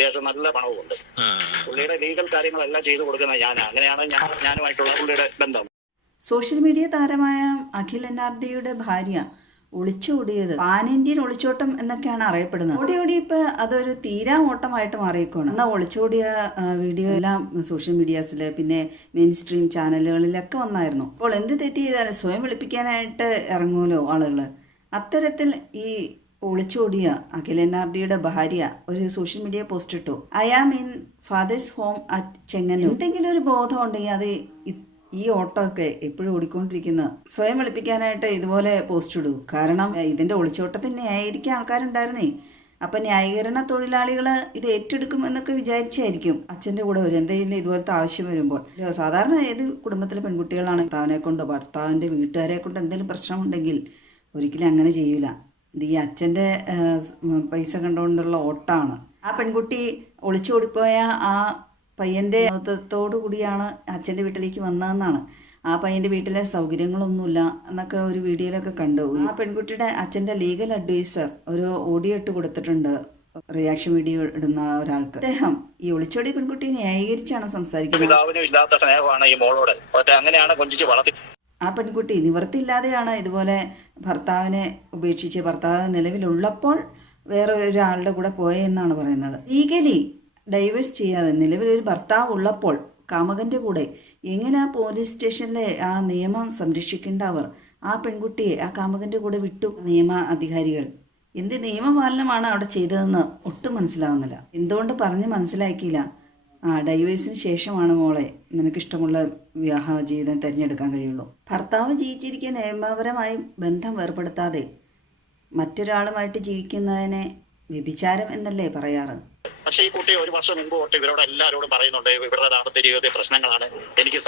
അത്യാവശ്യം നല്ല പണവുമുണ്ട്. പുള്ളിയുടെ ലീഗൽ കാര്യങ്ങളെല്ലാം ചെയ്തു കൊടുക്കുന്നത് അങ്ങനെയാണ് ഞാനുമായിട്ടുള്ള പുള്ളിയുടെ ബന്ധം. സോഷ്യൽ മീഡിയ താരമായ അഖിൽ NRDയുടെ ഭാര്യ ഒളിച്ചോടിയത് പാൻ ഇന്ത്യൻ ഒളിച്ചോട്ടം എന്നൊക്കെയാണ് അറിയപ്പെടുന്നത്. ഓടി ഇപ്പൊ അതൊരു തീരാ ഓട്ടമായിട്ട് മാറിയേക്കാണ്. എന്നാൽ ഒളിച്ചോടിയ വീഡിയോ എല്ലാം സോഷ്യൽ മീഡിയാസിൽ പിന്നെ മെയിൻ സ്ട്രീം ചാനലുകളിലൊക്കെ വന്നായിരുന്നു. അപ്പോൾ എന്ത് തെറ്റ് ചെയ്താലും സ്വയം വെളുപ്പിക്കാനായിട്ട് ഇറങ്ങുമല്ലോ ആളുകൾ. അത്തരത്തിൽ ഈ ഒളിച്ചോടിയ അഖിൽ NRDയുടെ ഭാര്യ ഒരു സോഷ്യൽ മീഡിയ പോസ്റ്റ് ഇട്ടു. I am in father's home at Chengannur. എന്തെങ്കിലും ഒരു ബോധം ഉണ്ടെങ്കിൽ അത് ഈ ഓട്ടമൊക്കെ എപ്പോഴും ഓടിക്കൊണ്ടിരിക്കുന്ന സ്വയം വെളുപ്പിക്കാനായിട്ട് ഇതുപോലെ പോസ്റ്റ് ഇടൂ. കാരണം ഇതിന്റെ ഒളിച്ചോട്ടത്തിന് ന്യായീകരിക്കാൻ ആൾക്കാരുണ്ടായിരുന്നേ. അപ്പൊ ന്യായീകരണ തൊഴിലാളികൾ ഇത് ഏറ്റെടുക്കും എന്നൊക്കെ വിചാരിച്ചായിരിക്കും അച്ഛൻ്റെ കൂടെ വരും എന്തെങ്കിലും ഇതുപോലത്തെ ആവശ്യം വരുമ്പോൾ. സാധാരണ ഏത് കുടുംബത്തിലെ പെൺകുട്ടികളാണ് ഭർത്താവിനെ കൊണ്ടോ ഭർത്താവിൻ്റെ വീട്ടുകാരെ കൊണ്ട് എന്തെങ്കിലും പ്രശ്നമുണ്ടെങ്കിൽ ഒരിക്കലും അങ്ങനെ ചെയ്യൂല. ഇത് ഈ അച്ഛൻ്റെ പൈസ കണ്ടുകൊണ്ടുള്ള ഓട്ടമാണ്. ആ പെൺകുട്ടി ഒളിച്ചോടിപ്പോയ ആ പയ്യൻ്റെ നേതൃത്വത്തോടു കൂടിയാണ് അച്ഛൻ്റെ വീട്ടിലേക്ക് വന്നതെന്നാണ്. ആ പയ്യൻ്റെ വീട്ടിലെ സൗകര്യങ്ങളൊന്നുമില്ല എന്നൊക്കെ ഒരു വീഡിയോയിലൊക്കെ കണ്ടു. ആ പെൺകുട്ടിയുടെ അച്ഛൻ്റെ ലീഗൽ അഡ്വൈസർ ഒരു ഓഡിയോ ഇട്ട് കൊടുത്തിട്ടുണ്ട് റിയാക്ഷൻ വീഡിയോ ഇടുന്ന ഒരാൾക്ക്. അദ്ദേഹം ഈ ഒളിച്ചോടി പെൺകുട്ടിയെ ന്യായീകരിച്ചാണ് സംസാരിക്കുന്നത്. ആ പെൺകുട്ടി നിവൃത്തിയില്ലാതെയാണ് ഇതുപോലെ ഭർത്താവിനെ ഉപേക്ഷിച്ച് ഭർത്താവ് നിലവിലുള്ളപ്പോൾ വേറെ ഒരാളുടെ കൂടെ പോയെന്നാണ് പറയുന്നത്. ലീഗലി ഡൈവേഴ്സ് ചെയ്യാതെ നിലവിലൊരു ഭർത്താവ് ഉള്ളപ്പോൾ കാമുകൻ്റെ കൂടെ എങ്ങനെ ആ പോലീസ് സ്റ്റേഷനിലെ ആ നിയമം സംരക്ഷിക്കേണ്ട അവർ ആ പെൺകുട്ടിയെ ആ കാമുകൻ്റെ കൂടെ വിട്ടു? നിയമ അധികാരികൾ എന്ത് നിയമപാലനമാണ് അവിടെ ചെയ്തതെന്ന് ഒട്ടും മനസ്സിലാവുന്നില്ല. എന്തുകൊണ്ട് പറഞ്ഞ് മനസ്സിലാക്കിയില്ല? ഡൈവേഴ്സിന് ശേഷമാണ് മോളെ നിനക്കിഷ്ടമുള്ള വിവാഹ ജീവിതം തിരഞ്ഞെടുക്കാൻ കഴിയുള്ളൂ. ഭർത്താവ് ജീവിച്ചിരിക്കുന്ന നിയമപരമായി ബന്ധം വേർപെടുത്താതെ മറ്റൊരാളുമായിട്ട് ജീവിക്കുന്നതിനെ വ്യഭിചാരം എന്നല്ലേ പറയാറ്? പക്ഷേ ഈ കുട്ടി ഒരു വർഷം മുമ്പ് തൊട്ട് ഇവരോട് എല്ലാവരോടും പറയുന്നുണ്ട് ഇവരുടെ ദാമ്പത്യ ജീവിതത്തിൽ പ്രശ്നങ്ങളാണ്, എനിക്ക്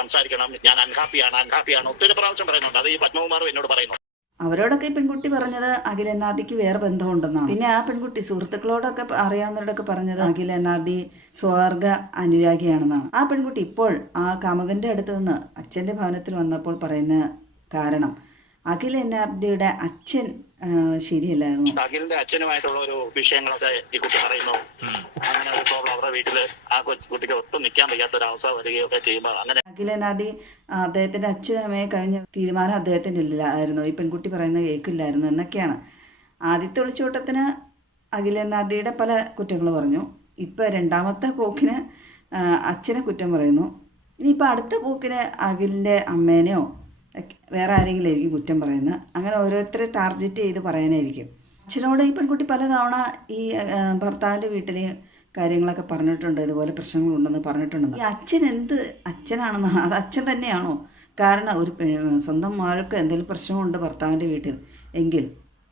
സംസാരിക്കണം, ഞാൻ അൺഹാപ്പിയാണ് ഒത്തിരി പ്രാവശ്യം പറയുന്നുണ്ട്. അത് ഈ പത്മകുമാറും എന്നോട് പറയുന്നു. അവരോടൊക്കെ ഈ പെൺകുട്ടി പറഞ്ഞത് അഖിൽ NRDക്ക് വേറെ ബന്ധമുണ്ടെന്നാണ്. പിന്നെ ആ പെൺകുട്ടി സുഹൃത്തുക്കളോടൊക്കെ അറിയാവുന്നവരോടൊക്കെ പറഞ്ഞത് അഖിൽ NRD സ്വർഗ അനുരാഗിയാണെന്നാണ്. ആ പെൺകുട്ടി ഇപ്പോൾ ആ കാമുകന്റെ അടുത്ത് നിന്ന് അച്ഛൻ്റെ ഭവനത്തിൽ വന്നപ്പോൾ പറയുന്ന കാരണം അഖിൽ NRDയുടെ അച്ഛൻ ശരിയല്ലായിരുന്നു. അഖിലിന്റെ അച്ഛനുമായിട്ടുള്ള ഒരു വിഷയങ്ങളൊക്കെ ഈ കുട്ടി പറയുന്നു. അങ്ങനെ ഒരു പ്രോബ്ലം അവരുടെ വീട്ടില് ആ കുട്ടിക്ക് ഒട്ടും നിൽക്കാൻ വയ്യാത്ത ഒരു അവസ്ഥ വരികയൊക്കെ ചെയ്യുമ്പോൾ അങ്ങനെ അഖിൽ NRD അദ്ദേഹത്തിന്റെ അച്ഛനും അമ്മയെ കഴിഞ്ഞ തീരുമാനം അദ്ദേഹത്തിന് ഇല്ലായിരുന്നു. ഈ പെൺകുട്ടി പറയുന്നത് കേൾക്കില്ലായിരുന്നു എന്നൊക്കെയാണ്. ആദ്യത്തെ ഒളിച്ചോട്ടത്തിന് അഖിൽ NRDയുടെ പല കുറ്റങ്ങൾ പറഞ്ഞു. ഇപ്പം രണ്ടാമത്തെ പോക്കിന് അച്ഛനെ കുറ്റം പറയുന്നു. ഇനിയിപ്പോൾ അടുത്ത പോക്കിന് അഖിലിൻ്റെ അമ്മേനെയോ വേറെ ആരെങ്കിലും ആയിരിക്കും കുറ്റം പറയുന്നത്. അങ്ങനെ ഓരോരുത്തരെ ടാർഗറ്റ് ചെയ്ത് പറയാനായിരിക്കും. അച്ഛനോട് ഈ പെൺകുട്ടി പലതവണ ഈ ഭർത്താവിൻ്റെ വീട്ടിൽ കാര്യങ്ങളൊക്കെ പറഞ്ഞിട്ടുണ്ട്, ഇതുപോലെ പ്രശ്നങ്ങളുണ്ടെന്ന് പറഞ്ഞിട്ടുണ്ടെന്ന്. ഈ അച്ഛൻ എന്ത് അച്ഛനാണെന്നാണ്? അത് അച്ഛൻ തന്നെയാണോ? കാരണം ഒരു സ്വന്തം മകൾക്ക് എന്തെങ്കിലും പ്രശ്നമുണ്ട് ഭർത്താവിൻ്റെ വീട്ടിൽ എങ്കിൽ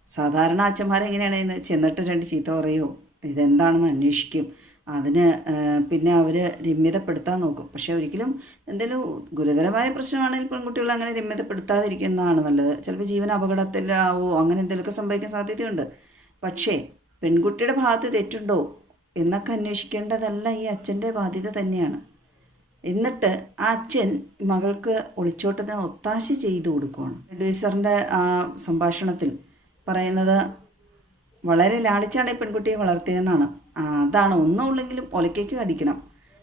സാധാരണ അച്ഛന്മാരെങ്ങനെയാണ് ചെന്നിട്ട് രണ്ട് ചീത്ത പറയുമോ, ഇതെന്താണെന്ന് അന്വേഷിക്കും, അതിന് പിന്നെ അവർ രമ്യതപ്പെടുത്താൻ നോക്കും. പക്ഷേ ഒരിക്കലും എന്തെങ്കിലും ഗുരുതരമായ പ്രശ്നമാണെങ്കിൽ പെൺകുട്ടികൾ അങ്ങനെ രമ്യതപ്പെടുത്താതിരിക്കുന്നതാണ് നല്ലത്. ചിലപ്പോൾ ജീവൻ അപകടത്തിലാവോ അങ്ങനെ എന്തെങ്കിലുമൊക്കെ സംഭവിക്കാൻ സാധ്യതയുണ്ട്. പക്ഷേ പെൺകുട്ടിയുടെ ഭാഗത്ത് തെറ്റുണ്ടോ എന്നൊക്കെ അന്വേഷിക്കേണ്ടതല്ല ഈ അച്ഛൻ്റെ ബാധ്യത തന്നെയാണ്. എന്നിട്ട് ആ അച്ഛൻ മകൾക്ക് ഒളിച്ചോട്ടത്തിന് ഒത്താശ ചെയ്തു കൊടുക്കുകയാണ്. പ്രൊഡ്യൂസറിൻ്റെ ആ സംഭാഷണത്തിൽ പറയുന്നത് വളരെ ലാളിച്ചാണ് ഈ പെൺകുട്ടിയെ വളർത്തിയതെന്നാണ്. അതാണ് ഒന്നുമില്ലെങ്കിലും ഒലയ്ക്കയ്ക്ക് അടിക്കണം.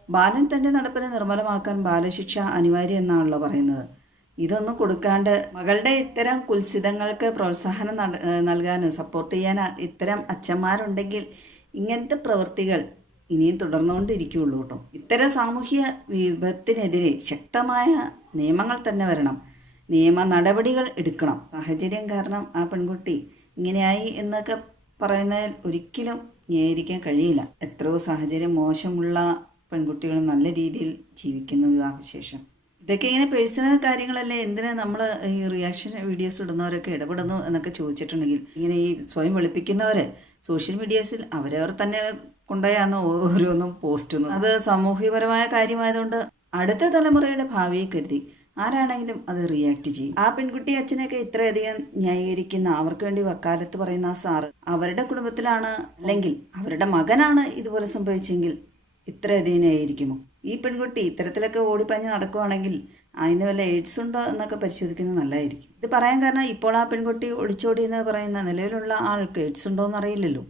ബാലൻ തൻ്റെ നടപ്പിനെ നിർമ്മലമാക്കാൻ ബാലശിക്ഷ അനിവാര്യം എന്നാണല്ലോ പറയുന്നത്. ഇതൊന്നും കൊടുക്കാണ്ട് മകളുടെ ഇത്തരം കുൽസിതങ്ങൾക്ക് പ്രോത്സാഹനം നൽകാൻ സപ്പോർട്ട് ചെയ്യാൻ ഇത്തരം അച്ഛന്മാരുണ്ടെങ്കിൽ ഇങ്ങനത്തെ പ്രവൃത്തികൾ ഇനിയും തുടർന്നുകൊണ്ടിരിക്കുകയുള്ളൂ കേട്ടോ. ഇത്തരം സാമൂഹ്യ വിപത്തിനെതിരെ ശക്തമായ നിയമങ്ങൾ തന്നെ വരണം, നിയമ നടപടികൾ എടുക്കണം. സാഹചര്യം കാരണം ആ പെൺകുട്ടി ഇങ്ങനെയായി എന്നൊക്കെ പറയുന്നതിൽ ഒരിക്കലും ന്യായീകരിക്കാൻ കഴിയില്ല. എത്രയോ സാഹചര്യം മോശമുള്ള പെൺകുട്ടികൾ നല്ല രീതിയിൽ ജീവിക്കുന്നു വിവാഹശേഷം. ഇതൊക്കെ ഇങ്ങനെ പേഴ്സണൽ കാര്യങ്ങളല്ലേ, എന്തിനാ നമ്മൾ ഈ റിയാക്ഷൻ വീഡിയോസ് ഇടുന്നവരൊക്കെ ഇടപെടുന്നു എന്നൊക്കെ ചോദിച്ചിട്ടുണ്ടെങ്കിൽ ഇങ്ങനെ ഈ സ്വയം വെളുപ്പിക്കുന്നവർ സോഷ്യൽ മീഡിയാസിൽ അവരവർ തന്നെ കൊണ്ടുപോയാന്ന് ഓരോന്നും പോസ്റ്റ്. അത് സാമൂഹ്യപരമായ കാര്യമായതുകൊണ്ട് അടുത്ത തലമുറയുടെ ഭാവിയെ കരുതി ആരാണെങ്കിലും അത് റിയാക്ട് ചെയ്യും. ആ പെൺകുട്ടി അച്ഛനെയൊക്കെ ഇത്രയധികം ന്യായീകരിക്കുന്ന അവർക്ക് വേണ്ടി വക്കാലത്ത് പറയുന്ന ആ സാറ് അവരുടെ കുടുംബത്തിലാണ് അല്ലെങ്കിൽ അവരുടെ മകനാണ് ഇതുപോലെ സംഭവിച്ചെങ്കിൽ ഇത്രയധികം ന്യായീകരിക്കുമോ? ഈ പെൺകുട്ടി ഇത്തരത്തിലൊക്കെ ഓടിപ്പഞ്ഞ് നടക്കുവാണെങ്കിൽ അതിന് വല്ല എയ്ഡ്സ് ഉണ്ടോ എന്നൊക്കെ പരിശോധിക്കുന്നത് നല്ലതായിരിക്കും. ഇത് പറയാൻ കാരണം ഇപ്പോൾ ആ പെൺകുട്ടി ഒളിച്ചോടി എന്ന് പറയുന്ന നിലവിലുള്ള ആൾക്ക് എയ്ഡ്സ് ഉണ്ടോ എന്ന് അറിയില്ലല്ലോ.